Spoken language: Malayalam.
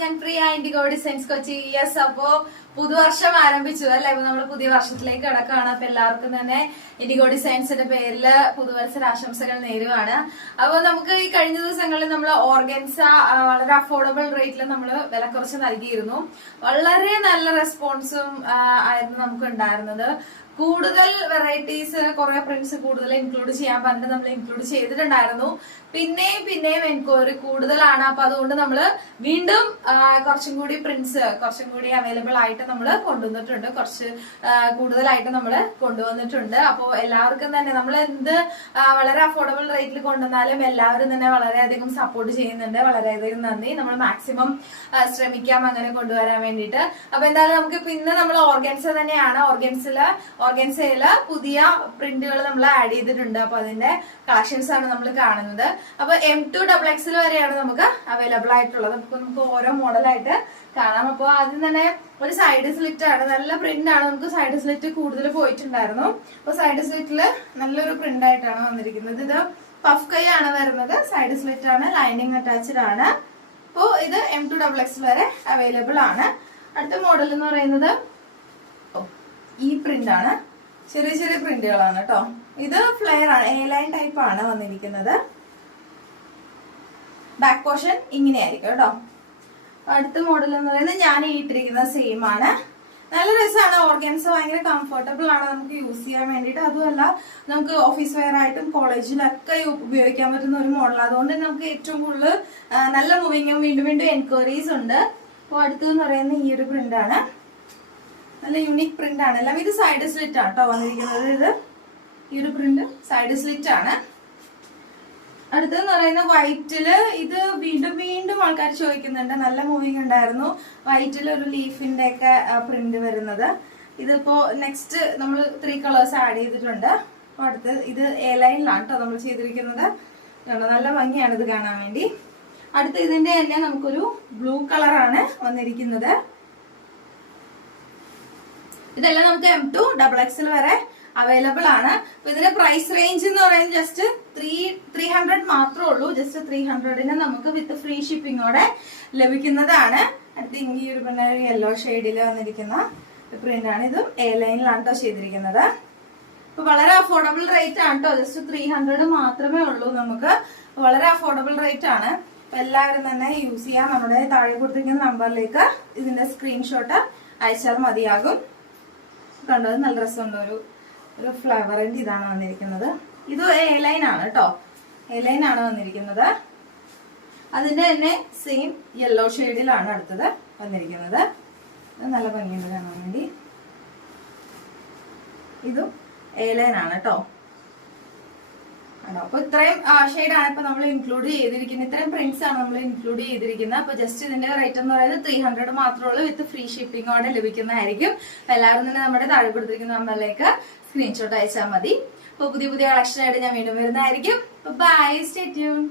ഞാൻ പ്രിയ ഇൻഡിഗോ ഡിസൈൻസ് കൊച്ചി. യെസ്, അപ്പോ പുതുവർഷം ആരംഭിച്ചു അല്ലെ? അപ്പൊ നമ്മൾ പുതിയ വർഷത്തിലേക്ക് കിടക്കുകയാണ്. അപ്പൊ എല്ലാവർക്കും തന്നെ ഇൻഡിഗോ ഡിസൈൻസിന്റെ പേരില് പുതുവത്സര ആശംസകൾ നേരുവാണ്. അപ്പൊ നമുക്ക് ഈ കഴിഞ്ഞ ദിവസങ്ങളിൽ നമ്മൾ ഓർഗൻസ വളരെ അഫോർഡബിൾ റേറ്റിൽ നമ്മൾ വില കുറച്ച് നൽകിയിരുന്നു. വളരെ നല്ല റെസ്പോൺസും ആയിരുന്നു നമുക്ക് ഉണ്ടായിരുന്നത്. കൂടുതൽ വെറൈറ്റീസ്, കുറെ പ്രിന്റ്സ് കൂടുതൽ ഇൻക്ലൂഡ് ചെയ്യാൻ പറഞ്ഞിട്ട് നമ്മൾ ഇൻക്ലൂഡ് ചെയ്തിട്ടുണ്ടായിരുന്നു. പിന്നെയും എൻക്വയറി കൂടുതലാണ്. അപ്പൊ അതുകൊണ്ട് നമ്മള് വീണ്ടും കുറച്ചും കൂടി പ്രിന്റ്സ് കുറച്ചും കൂടി അവൈലബിൾ ആയിട്ട് നമ്മൾ കൊണ്ടുവന്നിട്ടുണ്ട്. കുറച്ച് കൂടുതലായിട്ട് നമ്മൾ കൊണ്ടുവന്നിട്ടുണ്ട്. അപ്പോൾ എല്ലാവർക്കും തന്നെ നമ്മൾ എന്ത് വളരെ അഫോർഡബിൾ റേറ്റിൽ കൊണ്ടുവന്നാലും എല്ലാവരും തന്നെ വളരെയധികം സപ്പോർട്ട് ചെയ്യുന്നുണ്ട്. വളരെയധികം നന്ദി. നമ്മൾ മാക്സിമം ശ്രമിക്കാം അങ്ങനെ കൊണ്ടുവരാൻ വേണ്ടിയിട്ട്. അപ്പൊ എന്തായാലും നമുക്ക് പിന്നെ നമ്മൾ ഓർഗൻസ തന്നെയാണ്. ഓർഗൻസയില് പുതിയ പ്രിന്റുകൾ നമ്മൾ ആഡ് ചെയ്തിട്ടുണ്ട്. അപ്പൊ അതിന്റെ കളക്ഷൻസ് ആണ് നമ്മൾ കാണുന്നത്. അപ്പൊ M2XX വരെയാണ് നമുക്ക് അവൈലബിൾ ആയിട്ടുള്ളത്. അപ്പൊ നമുക്ക് ഓരോ മോഡലായിട്ട് കാണാം. അപ്പൊ ആദ്യം തന്നെ ഒരു സൈഡ് സ്ലിറ്റ് ആണ്. നല്ല പ്രിന്റ് ആണ്. നമുക്ക് സൈഡ് സ്ലിറ്റ് കൂടുതൽ പോയിട്ടുണ്ടായിരുന്നു. അപ്പൊ സൈഡ് സ്ലിറ്റില് നല്ലൊരു പ്രിന്റ് ആയിട്ടാണ് വന്നിരിക്കുന്നത്. ഇത് പഫ് കൈ ആണ് വരുന്നത്. സൈഡ് സ്ലിറ്റ് ആണ്. ലൈനിങ് അറ്റാച്ച്ഡ് ആണ്. അപ്പോ ഇത് M2XX വരെ അവൈലബിൾ ആണ്. അടുത്ത മോഡൽ എന്ന് പറയുന്നത് ഈ പ്രിന്റ് ആണ്. ചെറിയ ചെറിയ പ്രിന്റുകളാണ് കേട്ടോ. ഇത് ഫ്ലെയർ ആണ്. എ ലൈൻ ടൈപ്പ് ആണ് വന്നിരിക്കുന്നത്. ബാക്ക് പോർഷൻ ഇങ്ങനെയായിരിക്കും കേട്ടോ. അടുത്ത മോഡൽ എന്ന് പറയുന്നത് ഞാൻ ഇട്ടിരിക്കുന്ന സെയിം ആണ്. നല്ല രസമാണ്. ഓർഗൻസ ഭയങ്കര കംഫർട്ടബിൾ ആണ് നമുക്ക് യൂസ് ചെയ്യാൻ വേണ്ടിയിട്ട്. അതുമല്ല നമുക്ക് ഓഫീസ് വെയർ ആയിട്ടും കോളേജിലൊക്കെ ഉപയോഗിക്കാൻ പറ്റുന്ന ഒരു മോഡൽ. അതുകൊണ്ട് നമുക്ക് ഏറ്റവും കൂടുതൽ നല്ല മൂവിങ്ങും വീണ്ടും എൻക്വയറീസ് ഉണ്ട്. അപ്പോൾ അടുത്തെന്ന് പറയുന്നത് ഈ ഒരു പ്രിന്റ് ആണ്. നല്ല യൂണിക് പ്രിന്റ് ആണ്. എല്ലാം ഇത് സൈഡ് സ്ലിറ്റ് ആണ് കേട്ടോ വന്നിരിക്കുന്നത്. ഇത് ഈ ഒരു പ്രിന്റ് സൈഡ് സ്ലിറ്റ് ആണ്. അടുത്തെന്ന് പറയുന്നത് വൈറ്റില്. ഇത് വീണ്ടും ആൾക്കാർ ചോദിക്കുന്നുണ്ട്. നല്ല മൂവിങ് ഉണ്ടായിരുന്നു. വൈറ്റില് ഒരു ലീഫിന്റെ ഒക്കെ പ്രിന്റ് വരുന്നത്. ഇതിപ്പോ നെക്സ്റ്റ് നമ്മൾ 3 കളേഴ്സ് ആഡ് ചെയ്തിട്ടുണ്ട്. അപ്പൊ അടുത്ത് ഇത് എ ലൈനിലാണ് കേട്ടോ നമ്മൾ ചെയ്തിരിക്കുന്നത്. നല്ല ഭംഗിയാണ് ഇത് കാണാൻ വേണ്ടി. അടുത്ത ഇതിന്റെ തന്നെ നമുക്കൊരു ബ്ലൂ കളറാണ് വന്നിരിക്കുന്നത്. ഇതെല്ലാം നമുക്ക് M2XX വരെ അവൈലബിൾ ആണ്. അപ്പൊ ഇതിന്റെ പ്രൈസ് റേഞ്ച് എന്ന് പറയുന്നത് ജസ്റ്റ് 300 മാത്രമേ ഉള്ളൂ. ജസ്റ്റ് 300-ന് നമുക്ക് വിത്ത് ഫ്രീ ഷിപ്പിങ്ങോടെ ലഭിക്കുന്നതാണ്. അടുത്ത് ഈ ഒരു പിന്നെ യെല്ലോ ഷെയ്ഡിൽ വന്നിരിക്കുന്ന പ്രിന്റ് ആണ്. ഇതും എ ലൈനിലാണ് കേട്ടോ ചെയ്തിരിക്കുന്നത്. അപ്പൊ വളരെ അഫോർഡബിൾ റേറ്റ് ആണ് കേട്ടോ. ജസ്റ്റ് 300 മാത്രമേ ഉള്ളൂ നമുക്ക്. വളരെ അഫോർഡബിൾ റേറ്റ് ആണ്. എല്ലാവരും തന്നെ യൂസ് ചെയ്യാം. നമ്മുടെ താഴെ കൊടുത്തിരിക്കുന്ന നമ്പറിലേക്ക് ഇതിന്റെ സ്ക്രീൻഷോട്ട് അയച്ചാൽ മതിയാകും. കണ്ടത് നല്ല രസമുണ്ട്. ഒരു ഫ്ലവറിന്റെ ഇതാണ് വന്നിരിക്കുന്നത്. ഇത് എ ലൈൻ ആണ് കേട്ടോ. എ ലൈൻ ആണ് വന്നിരിക്കുന്നത്. അതിന്റെ തന്നെ സെയിം യെല്ലോ ഷെയ്ഡിലാണ് അടുത്തത് വന്നിരിക്കുന്നത്. നല്ല ഭംഗിയുണ്ട് കാണാൻ വേണ്ടി. ഇതും എ ലൈൻ ആണ് കേട്ടോ. അപ്പൊ ഇത്രയും ഷെയ്ഡാണ് ഇപ്പൊ നമ്മൾ ഇൻക്ലൂഡ് ചെയ്തിരിക്കുന്നത്. ഇത്രയും പ്രിന്റ്സ് ആണ് നമ്മൾ ഇൻക്ലൂഡ് ചെയ്തിരിക്കുന്നത്. അപ്പൊ ജസ്റ്റ് ഇതിന്റെ റേറ്റ് എന്ന് പറയുന്നത് 300 മാത്രമേ ഉള്ളൂ. വിത്ത് ഫ്രീ ഷിപ്പിങ്ങോടെ ലഭിക്കുന്നതായിരിക്കും. അപ്പൊ എല്ലാവരും തന്നെ നമ്മുടെ താഴെ കൊടുത്തിരിക്കുന്ന നമ്പറിലേക്ക് സ്ക്രീൻഷോട്ട് അയച്ചാൽ മതി. അപ്പൊ പുതിയ കളക്ഷൻ ആയിട്ട് ഞാൻ വീണ്ടും വരുന്നതായിരിക്കും. Bye, stay tune.